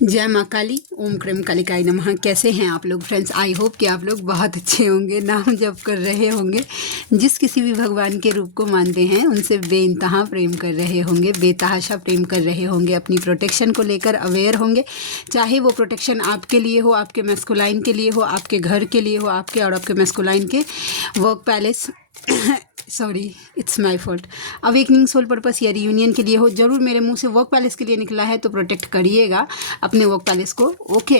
जय माँ काली, ओम क्रम कालिकाय नमः। कैसे हैं आप लोग फ्रेंड्स? आई होप कि आप लोग बहुत अच्छे होंगे, नाम जप कर रहे होंगे, जिस किसी भी भगवान के रूप को मानते हैं उनसे बेइंतहा प्रेम कर रहे होंगे, बेतहाशा प्रेम कर रहे होंगे, अपनी प्रोटेक्शन को लेकर अवेयर होंगे। चाहे वो प्रोटेक्शन आपके लिए हो, आपके मैस्कुलाइन के लिए हो, आपके घर के लिए हो, आपके और आपके मैस्कुलाइन के work palace sorry it's my fault, awakening soul purpose या रियूनियन के लिए हो। जरूर मेरे मुंह से वर्क पैलेस के लिए निकला है तो प्रोटेक्ट करिएगा अपने वर्क पैलेस को। ओके,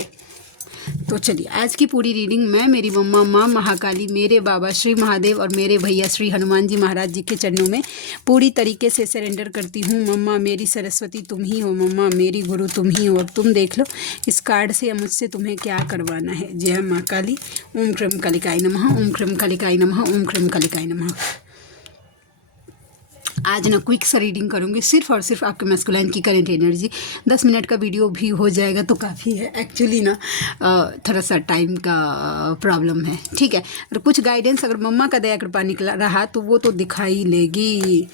तो चलिए आज की पूरी रीडिंग मैं मेरी मम्मा माँ महाकाली, मेरे बाबा श्री महादेव और मेरे भैया श्री हनुमान जी महाराज जी के चरणों में पूरी तरीके से सरेंडर करती हूँ। मम्मा मेरी सरस्वती तुम ही हो, मम्मा मेरी गुरु तुम ही हो, और तुम देख लो इस कार्ड से मुझसे तुम्हें क्या करवाना है। जय माँ काली, ओम क्रम कालिकाय नमः, ओम क्रम कालिकाय नमः, ओम क्रम कालिकाय नमः। आज ना क्विक सा रीडिंग करूँगी, सिर्फ और सिर्फ आपके मैस्कुलाइन की करंट एनर्जी। 10 मिनट का वीडियो भी हो जाएगा तो काफ़ी है। एक्चुअली ना थोड़ा सा टाइम का प्रॉब्लम है, ठीक है। और कुछ गाइडेंस अगर मम्मा का दया कृपा निकला रहा तो वो तो दिखाई लेगी।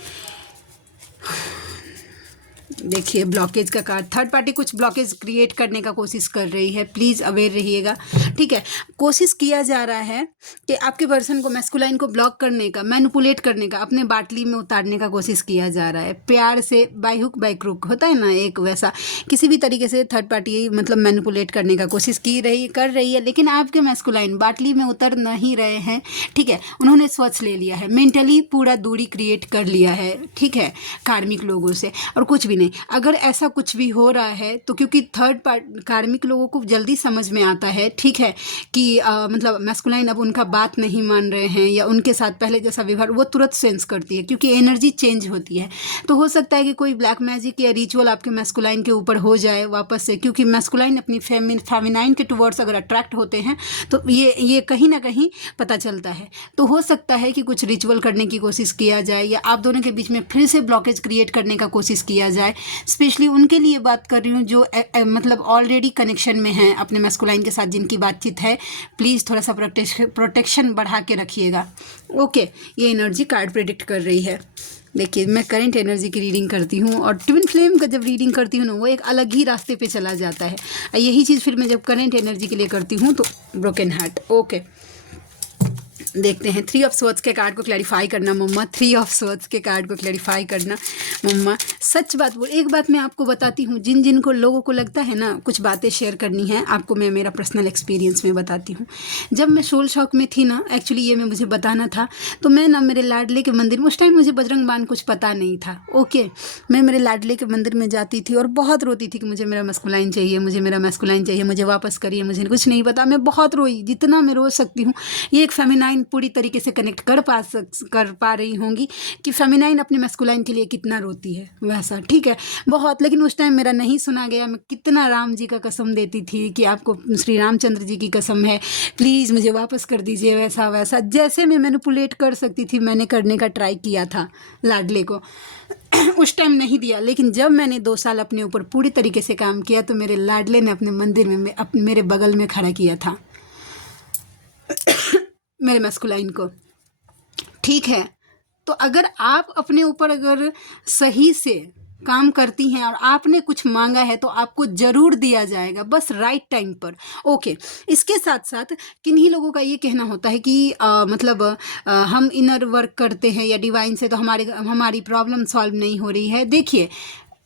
देखिए ब्लॉकेज का कार्ड, थर्ड पार्टी कुछ ब्लॉकेज क्रिएट करने का कोशिश कर रही है, प्लीज़ अवेयर रहिएगा, ठीक है। कोशिश किया जा रहा है कि आपके पर्सन को, मैस्कुलाइन को ब्लॉक करने का, मैनिपुलेट करने का, अपने बाटली में उतारने का कोशिश किया जा रहा है। प्यार से, बाय हुक बाय क्रुक होता है ना एक, वैसा किसी भी तरीके से थर्ड पार्टी मतलब मैनिपुलेट करने का कोशिश कर रही है। लेकिन आपके मैस्कुलाइन बाटली में उतर नहीं रहे हैं, ठीक है। उन्होंने स्वच्छ ले लिया है, मेंटली पूरा दूरी क्रिएट कर लिया है, ठीक है, कार्मिक लोगों से, और कुछ भी नहीं। अगर ऐसा कुछ भी हो रहा है तो क्योंकि थर्ड पार्ट कार्मिक लोगों को जल्दी समझ में आता है, ठीक है, कि मतलब मैस्कुलाइन अब उनका बात नहीं मान रहे हैं या उनके साथ पहले जैसा व्यवहार, वो तुरंत सेंस करती है क्योंकि एनर्जी चेंज होती है। तो हो सकता है कि कोई ब्लैक मैजिक या रिचुअल आपके मैस्कुलाइन के ऊपर हो जाए वापस से, क्योंकि मैस्कुलाइन अपनी फेमिनाइन के टुवर्ड्स अगर अट्रैक्ट होते हैं तो ये कहीं ना कहीं पता चलता है। तो हो सकता है कि कुछ रिचुअल करने की कोशिश किया जाए या आप दोनों के बीच में फिर से ब्लॉकेज क्रिएट करने का कोशिश किया जाए। स्पेशली उनके लिए बात कर रही हूँ जो मतलब ऑलरेडी कनेक्शन में हैं अपने मैस्कुलाइन के साथ, जिनकी बातचीत है। प्लीज़ थोड़ा सा प्रोटेक्शन बढ़ा के रखिएगा। ओके, ये एनर्जी कार्ड प्रेडिक्ट कर रही है। देखिए मैं करंट एनर्जी की रीडिंग करती हूँ और ट्विन फ्लेम का जब रीडिंग करती हूँ ना, वो एक अलग ही रास्ते पे चला जाता है। यही चीज़ फिर मैं जब करंट एनर्जी के लिए करती हूँ तो ब्रोकन हार्ट। ओके, देखते हैं 3 ऑफ स्वॉर्ड्स के कार्ड को क्लैरिफाई करना मम्मा, 3 ऑफ स्वॉर्ड्स के कार्ड को क्लैरिफाई करना मम्मा। सच बात बोल, एक बात मैं आपको बताती हूँ, जिन को लोगों को लगता है ना कुछ बातें शेयर करनी है आपको, मैं मेरा पर्सनल एक्सपीरियंस में बताती हूँ। जब मैं सोल शॉक में थी ना, एक्चुअली ये मैं मुझे बताना था, तो मैं ना मेरे लाडले के मंदिर में, उस टाइम मुझे बजरंग बाण कुछ पता नहीं था। ओके, मैं मेरे लाडले के मंदिर में जाती थी और बहुत रोती थी कि मुझे मेरा मैस्कुलाइन चाहिए, मुझे मेरा मैस्कुलाइन चाहिए, मुझे वापस करिए, मुझे कुछ नहीं पता। मैं बहुत रोई, जितना मैं रो सकती हूँ। ये एक फेमिनाइन पूरी तरीके से कनेक्ट कर पा रही होंगी कि फेमिनाइन अपने मैस्कुलाइन के लिए कितना रोती है, वैसा, ठीक है, बहुत। लेकिन उस टाइम मेरा नहीं सुना गया। मैं कितना राम जी का कसम देती थी कि आपको श्री रामचंद्र जी की कसम है, प्लीज़ मुझे वापस कर दीजिए, वैसा वैसा जैसे मैं मैनिपुलेट कर सकती थी मैंने करने का ट्राई किया था लाडले को। उस टाइम नहीं दिया, लेकिन जब मैंने 2 साल अपने ऊपर पूरी तरीके से काम किया तो मेरे लाडले ने अपने मंदिर में मेरे बगल में खड़ा किया था मेरे मैस्कुलाइन को, ठीक है। तो अगर आप अपने ऊपर अगर सही से काम करती हैं और आपने कुछ मांगा है तो आपको ज़रूर दिया जाएगा, बस राइट टाइम पर। ओके, इसके साथ साथ किन्हीं लोगों का ये कहना होता है कि मतलब हम इनर वर्क करते हैं या डिवाइन से तो हमारी प्रॉब्लम सॉल्व नहीं हो रही है। देखिए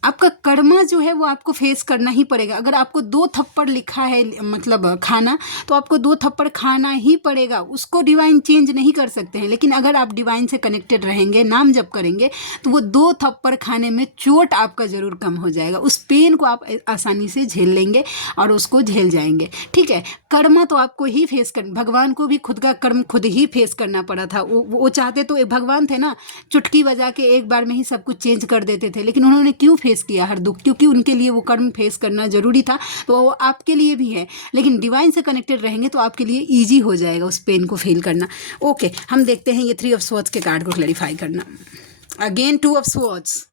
आपका कर्मा जो है वो आपको फेस करना ही पड़ेगा। अगर आपको 2 थप्पड़ लिखा है मतलब खाना, तो आपको 2 थप्पड़ खाना ही पड़ेगा, उसको डिवाइन चेंज नहीं कर सकते हैं। लेकिन अगर आप डिवाइन से कनेक्टेड रहेंगे, नाम जप करेंगे, तो वो 2 थप्पड़ खाने में चोट आपका ज़रूर कम हो जाएगा। उस पेन को आप आसानी से झेल लेंगे और उसको झेल जाएंगे, ठीक है। कर्मा तो आपको ही फेस कर, भगवान को भी खुद का कर्म खुद ही फेस करना पड़ा था। वो चाहते तो एक भगवान थे ना, चुटकी बजा के एक बार में ही सब कुछ चेंज कर देते थे, लेकिन उन्होंने क्यों फेस किया हर दुख? क्योंकि उनके लिए वो कर्म फेस करना जरूरी था। तो वो आपके लिए भी है, लेकिन डिवाइन से कनेक्टेड रहेंगे तो आपके लिए ईजी हो जाएगा उस पेन को फील करना। ओके, हम देखते हैं ये 3 ऑफ स्वॉर्ड्स के कार्ड को क्लैरिफाई करना। Again 2 of swords.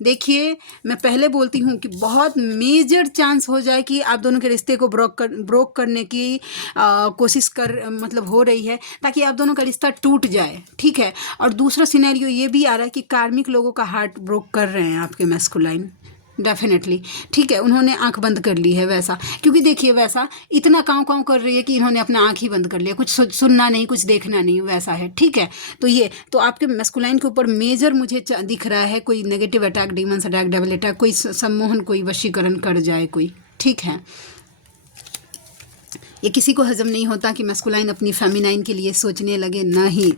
देखिए मैं पहले बोलती हूँ कि बहुत मेजर चांस हो जाए कि आप दोनों के रिश्ते को ब्रोक करने की कोशिश मतलब हो रही है, ताकि आप दोनों का रिश्ता टूट जाए, ठीक है। और दूसरा सिनेरियो ये भी आ रहा है कि कार्मिक लोगों का हार्ट ब्रोक कर रहे हैं आपके मैस्कुलाइन, डेफिनेटली, ठीक है, उन्होंने आंख बंद कर ली है वैसा, क्योंकि देखिए वैसा इतना काँव काँव कर रही है कि इन्होंने अपना आंख ही बंद कर लिया, कुछ सुनना नहीं, कुछ देखना नहीं, वैसा है, ठीक है। तो ये तो आपके मैस्कुलाइन के ऊपर मेजर मुझे दिख रहा है कोई negative attack, demons attack, devil attack, कोई सम्मोहन, कोई वशीकरण कर जाए कोई, ठीक है। ये किसी को हजम नहीं होता कि मैस्कुलाइन अपनी फेमिनाइन के लिए सोचने लगे, नहीं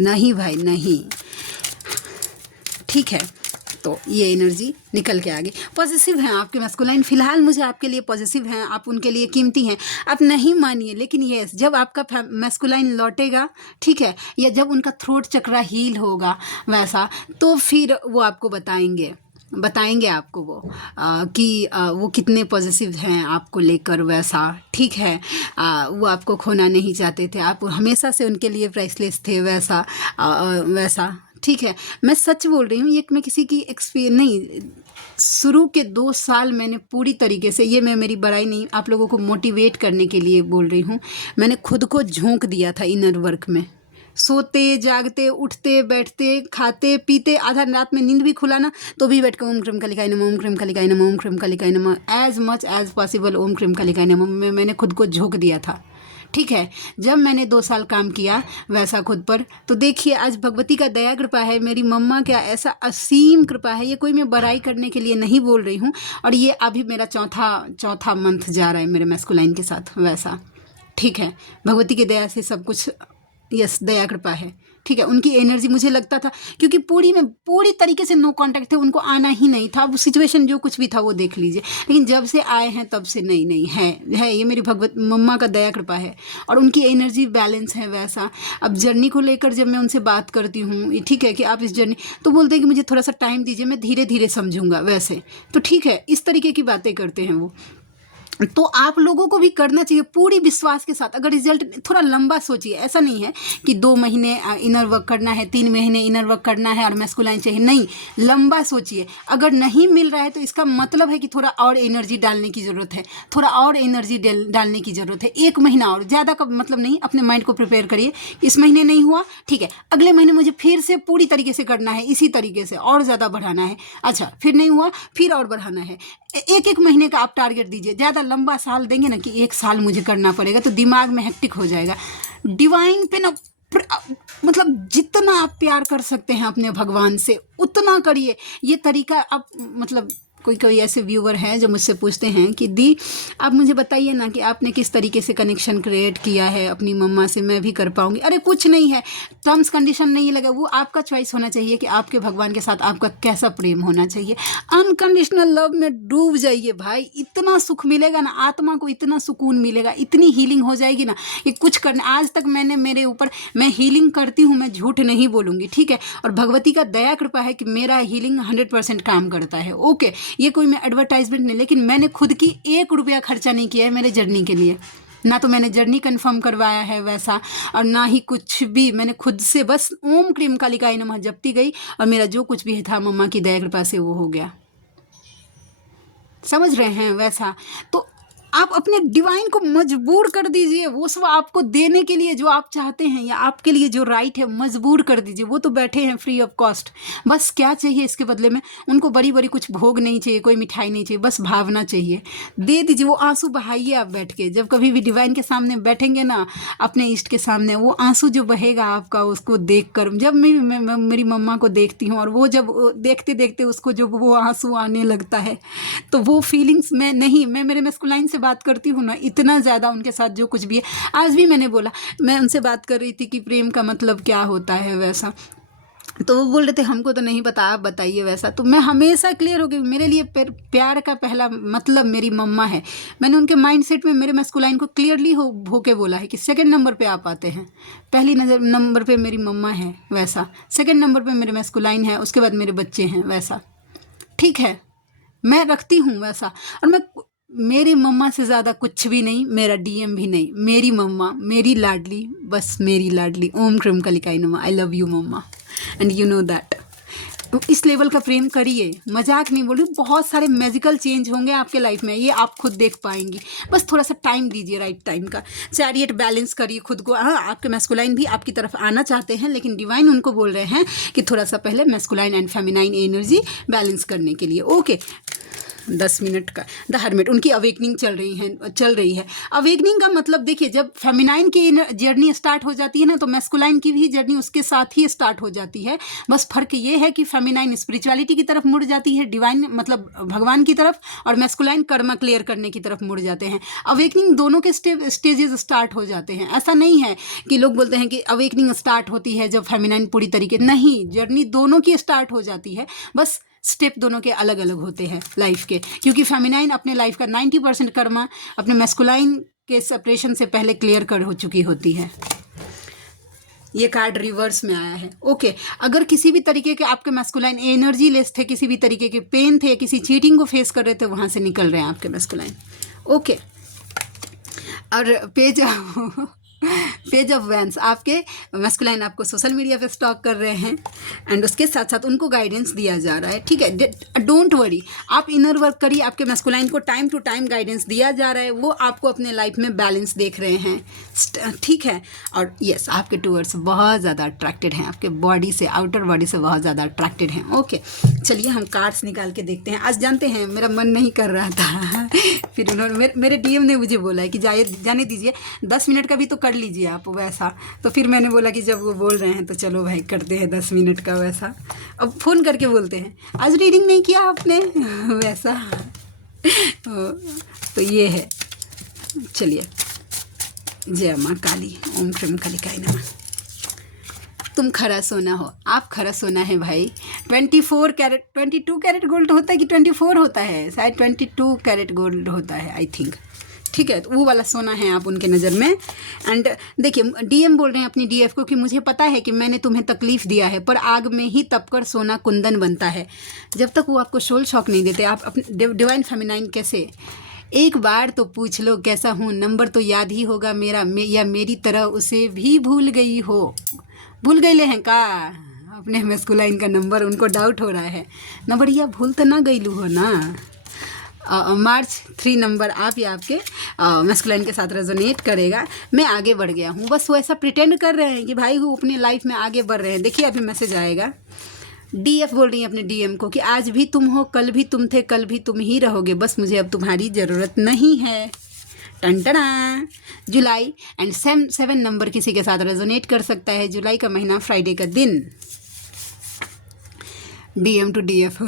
नहीं भाई नहीं, ठीक है। तो ये एनर्जी निकल के आ गई। पॉजिटिव हैं आपके मैस्कुलाइन, फिलहाल मुझे आपके लिए पॉजिटिव हैं, आप उनके लिए कीमती हैं, आप नहीं मानिए, लेकिन ये जब आपका मैस्कुलाइन लौटेगा, ठीक है, या जब उनका थ्रोट चक्रा हील होगा वैसा, तो फिर वो आपको बताएंगे आपको वो कि वो कितने पॉजिटिव हैं आपको लेकर वैसा, ठीक है। वो आपको खोना नहीं चाहते थे, आप हमेशा से उनके लिए प्राइसलेस थे वैसा, वैसा, ठीक है। मैं सच बोल रही हूँ, ये मैं किसी की एक्सपीरियंस नहीं, शुरू के 2 साल मैंने पूरी तरीके से, ये मैं मेरी बड़ाई नहीं, आप लोगों को मोटिवेट करने के लिए बोल रही हूँ, मैंने खुद को झोंक दिया था इनर वर्क में, सोते जागते उठते बैठते खाते पीते, आधा रात में नींद भी खुलाना तो भी बैठ कर ओम क्रीम कालिकाय नमः, ओम क्रीम कालिकाय नमः, ओम क्रीम कालिकाय नमः, एज मच एज पॉसिबल ओम क्रीम कालिकाय नमः में मैंने खुद को झोंक दिया था, ठीक है। जब मैंने 2 साल काम किया वैसा खुद पर, तो देखिए आज भगवती का दया कृपा है, मेरी मम्मा का ऐसा असीम कृपा है, ये कोई मैं बड़ाई करने के लिए नहीं बोल रही हूँ, और ये अभी मेरा चौथा मंथ जा रहा है मेरे मैस्कुलाइन के साथ वैसा, ठीक है। भगवती की दया से सब कुछ, यस, दया कृपा है, ठीक है। उनकी एनर्जी मुझे लगता था, क्योंकि पूरी तरीके से नो कांटेक्ट थे, उनको आना ही नहीं था, वो सिचुएशन जो कुछ भी था वो देख लीजिए, लेकिन जब से आए हैं तब से नहीं है, ये मेरी मम्मा का दया कृपा है, और उनकी एनर्जी बैलेंस है वैसा। अब जर्नी को लेकर जब मैं उनसे बात करती हूँ, ठीक है, कि आप इस जर्नी, तो बोलते हैं कि मुझे थोड़ा सा टाइम दीजिए, मैं धीरे धीरे समझूंगा वैसे, तो ठीक है, इस तरीके की बातें करते हैं वो। तो आप लोगों को भी करना चाहिए पूरी विश्वास के साथ। अगर रिजल्ट, थोड़ा लंबा सोचिए, ऐसा नहीं है कि 2 महीने इनर वर्क करना है, 3 महीने इनर वर्क करना है और मैस्कुलाइन चाहिए, नहीं, लंबा सोचिए। अगर नहीं मिल रहा है तो इसका मतलब है कि थोड़ा और एनर्जी डालने की ज़रूरत है, थोड़ा और एनर्जी डालने की ज़रूरत है, 1 महीना और, ज़्यादा का मतलब नहीं। अपने माइंड को प्रिपेयर करिए, इस महीने नहीं हुआ, ठीक है, अगले महीने मुझे फिर से पूरी तरीके से करना है, इसी तरीके से और ज़्यादा बढ़ाना है, अच्छा फिर नहीं हुआ, फिर और बढ़ाना है। 1-1 महीने का आप टारगेट दीजिए। ज़्यादा लंबा साल देंगे ना कि 1 साल मुझे करना पड़ेगा, तो दिमाग में हेक्टिक हो जाएगा। डिवाइन पे ना मतलब जितना आप प्यार कर सकते हैं अपने भगवान से उतना करिए। ये तरीका आप मतलब कोई ऐसे व्यूवर हैं जो मुझसे पूछते हैं कि दी आप मुझे बताइए ना कि आपने किस तरीके से कनेक्शन क्रिएट किया है अपनी मम्मा से, मैं भी कर पाऊंगी। अरे कुछ नहीं है, टर्म्स कंडीशन नहीं लगा, वो आपका चॉइस होना चाहिए कि आपके भगवान के साथ आपका कैसा प्रेम होना चाहिए। अनकंडीशनल लव में डूब जाइए भाई, इतना सुख मिलेगा ना, आत्मा को इतना सुकून मिलेगा, इतनी हीलिंग हो जाएगी ना कि कुछ करना। आज तक मैंने मेरे ऊपर, मैं हीलिंग करती हूँ, मैं झूठ नहीं बोलूँगी, ठीक है, और भगवती का दया कृपा है कि मेरा हीलिंग 100% काम करता है। ओके, ये कोई मैं एडवर्टाइजमेंट नहीं, लेकिन मैंने खुद की 1 रुपया खर्चा नहीं किया है मेरे जर्नी के लिए, ना तो मैंने जर्नी कंफर्म करवाया है वैसा, और ना ही कुछ भी, मैंने खुद से बस ओम क्रीम कालिकाय नमः जपती गई, और मेरा जो कुछ भी था मम्मा की दया कृपा से वो हो गया। समझ रहे हैं वैसा? तो आप अपने डिवाइन को मजबूर कर दीजिए, वो सब आपको देने के लिए जो आप चाहते हैं या आपके लिए जो राइट है, मजबूर कर दीजिए। वो तो बैठे हैं फ्री ऑफ कॉस्ट, बस क्या चाहिए इसके बदले में? उनको बड़ी बड़ी कुछ भोग नहीं चाहिए, कोई मिठाई नहीं चाहिए, बस भावना चाहिए, दे दीजिए। वो आंसू बहाइए आप बैठ के, जब कभी भी डिवाइन के सामने बैठेंगे ना, अपने इष्ट के सामने, वो आंसू जो बहेगा आपका उसको देख कर, जब मैं मेरी मम्मा को देखती हूँ और वो जब देखते देखते उसको जब वो आंसू आने लगता है, तो वो फीलिंग्स मैं मेरे मैस्कुलाइन से बात करती हूँ ना, इतना ज़्यादा उनके साथ जो कुछ भी है। आज भी मैंने बोला, मैं उनसे बात कर रही थी कि प्रेम का मतलब क्या होता है वैसा, तो वो बोल रहे थे हमको तो नहीं पता, आप बताइए वैसा। तो मैं हमेशा क्लियर हो गई, मेरे लिए प्यार का पहला मतलब मेरी मम्मा है। मैंने उनके माइंडसेट में मेरे मैस्कुलाइन को क्लियरली होके बोला है कि 2nd नंबर पे आप आते हैं, पहली नंबर पे मेरी मम्मा है वैसा, 2nd नंबर पे मेरे मैस्कुलाइन है, उसके बाद मेरे बच्चे हैं वैसा, ठीक है, मैं रखती हूँ वैसा। और मैं मेरी मम्मा से ज़्यादा कुछ भी नहीं, मेरा डीएम भी नहीं, मेरी मम्मा, मेरी लाडली, बस मेरी लाडली। ओम क्रीम कालिकाय नमः। I love you mamma, and you know that. तो इस लेवल का प्रेम करिए, मजाक नहीं बोल रही, बहुत सारे मैजिकल चेंज होंगे आपके लाइफ में, ये आप खुद देख पाएंगी। बस थोड़ा सा टाइम दीजिए, राइट टाइम का। चैरियट बैलेंस करिए खुद को। हाँ, आपके मैस्कुलाइन भी आपकी तरफ आना चाहते हैं, लेकिन डिवाइन उनको बोल रहे हैं कि थोड़ा सा पहले masculine and feminine energy balance करने के लिए। ओके, 10 मिनट का द हर्मिट, उनकी अवेकनिंग चल रही है। अवेकनिंग का मतलब देखिए, जब फेमिनाइन की जर्नी स्टार्ट हो जाती है ना, तो मैस्कुलाइन की भी जर्नी उसके साथ ही स्टार्ट हो जाती है। बस फर्क ये है कि फेमिनाइन स्पिरिचुअलिटी की तरफ मुड़ जाती है, डिवाइन मतलब भगवान की तरफ, और मैस्कुलाइन कर्मा क्लियर करने की तरफ मुड़ जाते हैं। अवेकनिंग दोनों के स्टेजेस स्टार्ट हो जाते हैं। ऐसा नहीं है कि लोग बोलते हैं कि अवेकनिंग स्टार्ट होती है जब फेमिनाइन पूरी तरीके, नहीं, जर्नी दोनों की स्टार्ट हो जाती है, बस स्टेप दोनों के अलग अलग होते हैं लाइफ के, क्योंकि फेमिनाइन अपने लाइफ का 90% कर्मा अपने मैस्कुलाइन के सेपरेशन से पहले क्लियर कर हो चुकी होती है। ये कार्ड रिवर्स में आया है। ओके, अगर किसी भी तरीके के आपके मैस्कुलाइन एनर्जी लेस थे, किसी भी तरीके के पेन थे, किसी चीटिंग को फेस कर रहे थे, वहाँ से निकल रहे हैं आपके मैस्कुलाइन। ओके, और पेज ऑफ वैंस, आपके मैस्कुलाइन आपको सोशल मीडिया पे स्टॉक कर रहे हैं, एंड उसके साथ साथ उनको गाइडेंस दिया जा रहा है। ठीक है, डोंट वरी, आप इनर वर्क करिए, आपके मैस्कुलाइन को टाइम टू टाइम गाइडेंस दिया जा रहा है, वो आपको अपने लाइफ में बैलेंस देख रहे हैं। ठीक है, और यस, आपके टूवर्ड्स बहुत ज़्यादा अट्रैक्टेड हैं, आपके बॉडी से, आउटर बॉडी से बहुत ज़्यादा अट्रैक्टेड हैं। ओके, चलिए हम कार्ड्स निकाल के देखते हैं। आज जानते हैं मेरा मन नहीं कर रहा था फिर उन्होंने मेरे डीएम ने मुझे बोला है कि जाने दीजिए, 10 मिनट का भी तो कर लीजिए आप वैसा। तो फिर मैंने बोला कि जब वो बोल रहे हैं तो चलो भाई करते हैं 10 मिनट का वैसा। अब फ़ोन करके बोलते हैं आज रीडिंग नहीं किया आपने वैसा। तो ये है, चलिए। जय माँ काली, ओम क्रीम कालिकाय नमः। तुम खरा सोना हो, आप खरा सोना है भाई। 24 कैरेट, 22 कैरेट गोल्ड होता है कि 24 होता है, शायद 22 कैरेट गोल्ड होता है आई थिंक। ठीक है, तो वो वाला सोना है आप उनके नज़र में। एंड देखिए, डीएम बोल रहे हैं अपनी डीएफ को कि मुझे पता है कि मैंने तुम्हें तकलीफ़ दिया है, पर आग में ही तपकर सोना कुंदन बनता है। जब तक वो आपको शोल शॉक नहीं देते, आप अपने डिवाइन फेमिनाइन कैसे, एक बार तो पूछ लो कैसा हूँ, नंबर तो याद ही होगा मेरा, या मेरी तरह उसे भी भूल गई हो। भूल गए ले हैं का अपने मैस्कुलाइन का नंबर, उनको डाउट हो रहा है, नंबर या भूल तो ना गई हो ना। मार्च 3 नंबर आप या आपके मैस्कुलाइन के साथ रेजोनेट करेगा। मैं आगे बढ़ गया हूँ, बस वो ऐसा प्रिटेंड कर रहे हैं कि भाई वो अपनी लाइफ में आगे बढ़ रहे हैं। देखिए अभी मैसेज आएगा, डीएफ बोल रही है अपने डीएम को कि आज भी तुम हो, कल भी तुम थे, कल भी तुम ही रहोगे, बस मुझे अब तुम्हारी ज़रूरत नहीं है। टंटना, जुलाई एंड 7 नंबर किसी के साथ रेजोनेट कर सकता है। जुलाई का महीना, फ्राइडे का दिन। डीएम टू डीएफ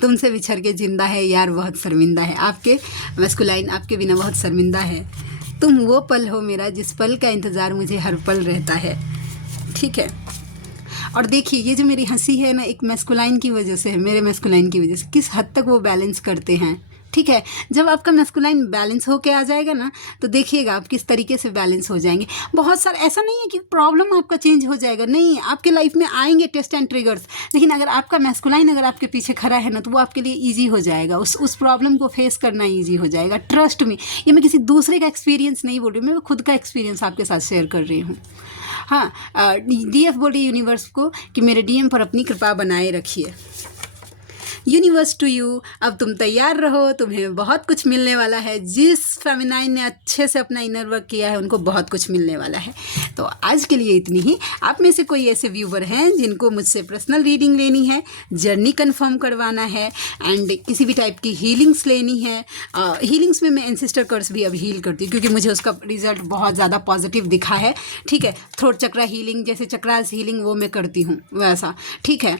तुमसे बिछड़ के जिंदा है यार, बहुत शर्मिंदा है। आपके मैस्कुलाइन आपके बिना बहुत शर्मिंदा है। तुम वो पल हो मेरा जिस पल का इंतज़ार मुझे हर पल रहता है। ठीक है, और देखिए ये जो मेरी हंसी है ना, एक मैस्कुलाइन की वजह से है, मेरे मैस्कुलाइन की वजह से। किस हद तक वो बैलेंस करते हैं। ठीक है, जब आपका मैस्कुलाइन बैलेंस होके आ जाएगा ना, तो देखिएगा आप किस तरीके से बैलेंस हो जाएंगे। बहुत सारा ऐसा नहीं है कि प्रॉब्लम आपका चेंज हो जाएगा, नहीं, आपके लाइफ में आएंगे टेस्ट एंड ट्रिगर्स, लेकिन अगर आपका मैस्कुलाइन अगर आपके पीछे खड़ा है ना, तो वो आपके लिए ईजी हो जाएगा, उस प्रॉब्लम को फेस करना ईजी हो जाएगा। ट्रस्ट मी, ये मैं किसी दूसरे का एक्सपीरियंस नहीं बोल रही हूँ, मैं खुद का एक्सपीरियंस आपके साथ शेयर कर रही हूँ। हाँ, डीएफ बोल रही यूनिवर्स को कि मेरे डीएम पर अपनी कृपा बनाए रखिए। यूनिवर्स टू यू, अब तुम तैयार रहो, तुम्हें बहुत कुछ मिलने वाला है। जिस फेमिनाइन ने अच्छे से अपना इनर वर्क किया है उनको बहुत कुछ मिलने वाला है। तो आज के लिए इतनी ही। आप में से कोई ऐसे व्यूवर हैं जिनको मुझसे पर्सनल रीडिंग लेनी है, जर्नी कंफर्म करवाना है, एंड किसी भी टाइप की हीलिंग्स लेनी है। हीलिंग्स में मैं एंसेस्टर कर्स भी अब हील करती हूँ क्योंकि मुझे उसका रिजल्ट बहुत ज़्यादा पॉजिटिव दिखा है। ठीक है, थ्रोट चक्रा हीलिंग जैसे चक्रास हीलिंग वो मैं करती हूँ वैसा। ठीक है,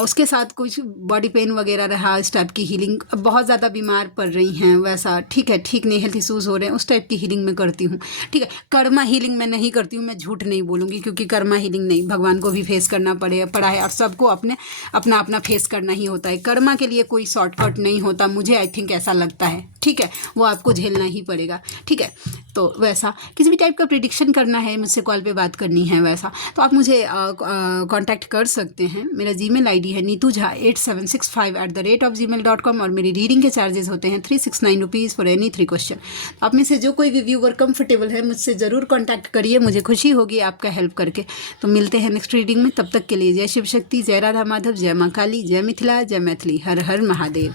उसके साथ कुछ बॉडी पेन वगैरह रहा, इस टाइप की हीलिंग, बहुत ज़्यादा बीमार पड़ रही हैं वैसा। ठीक है, ठीक नहीं, हेल्थ इशूज़ हो रहे हैं, उस टाइप की हीलिंग मैं करती हूँ। ठीक है, कर्मा हीलिंग मैं नहीं करती हूँ, मैं झूठ नहीं बोलूँगी, क्योंकि कर्मा हीलिंग नहीं, भगवान को भी फेस करना पड़ा है और सबको अपना फेस करना ही होता है। कर्मा के लिए कोई शॉर्टकट नहीं होता, मुझे आई थिंक ऐसा लगता है। ठीक है, वो आपको झेलना ही पड़ेगा। ठीक है, तो वैसा किसी भी टाइप का प्रेडिक्शन करना है, मुझसे कॉल पे बात करनी है वैसा, तो आप मुझे कांटेक्ट कर सकते हैं। मेरा जीमेल आईडी है neetujha8765@gmail.com और मेरी रीडिंग के चार्जेस होते हैं 369 रुपीज़ फॉर एनी 3 क्वेश्चन। आप में से जो कोई भी व्यूवर कंफर्टेबल है मुझसे ज़रूर कॉन्टैक्ट करिए, मुझे खुशी होगी आपका हेल्प करके। तो मिलते हैं नेक्स्ट रीडिंग में, तब तक के लिए जय शिव शक्ति, जय राधा माधव, जय माँ काली, जय मिथिला, जय मैथिली, हर हर महादेव।